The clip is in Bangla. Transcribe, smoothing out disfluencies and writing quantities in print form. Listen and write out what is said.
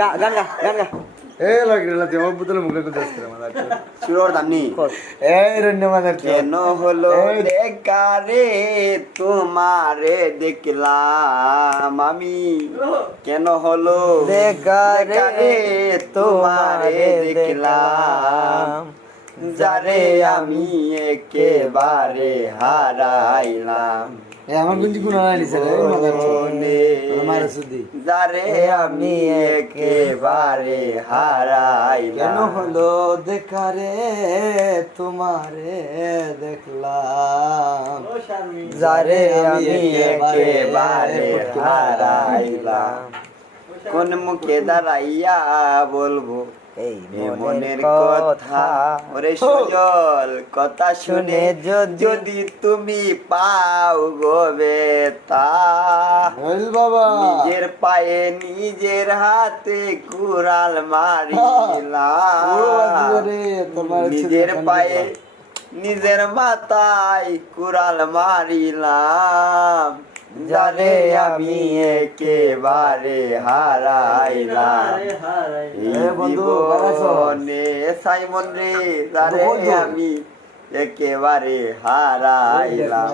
গান গা গান গা এ লাগলা তোমার বুতলে মুখে তো দস্ত রে মাদার শুরু করতাম নি এই রন্য মাদার কেন হলো বেকারে তোমারে দেখলাম আমি কেন হলো বেকারে তোমারে দেখলাম যারে আমি একেবারে হারাইলাম আমার গুঞ্জি গুণ আনিছে রে মাদার আমার সুদি যারে আমি একেবারে হারাইলাম কেন হলো দেখারে তোমারে দেখলাম যারে আমি একেবারে হারাইলাম কোন মুখে দাঁড়াইয়া বলবো এই মনের কথা ওরে সজল কথা শুনে যদি তুমি পাও গো বেতা বাবা নিজের পায়ে নিজের হাতে কুড়াল মারিলাম নিজের পায়ে নিজের মাথায় কুড়াল মারিলাম যারে আমি একেবারে হারাইলাম জীবনে সাইমন রে যারে আমি একেবারে হারাইলাম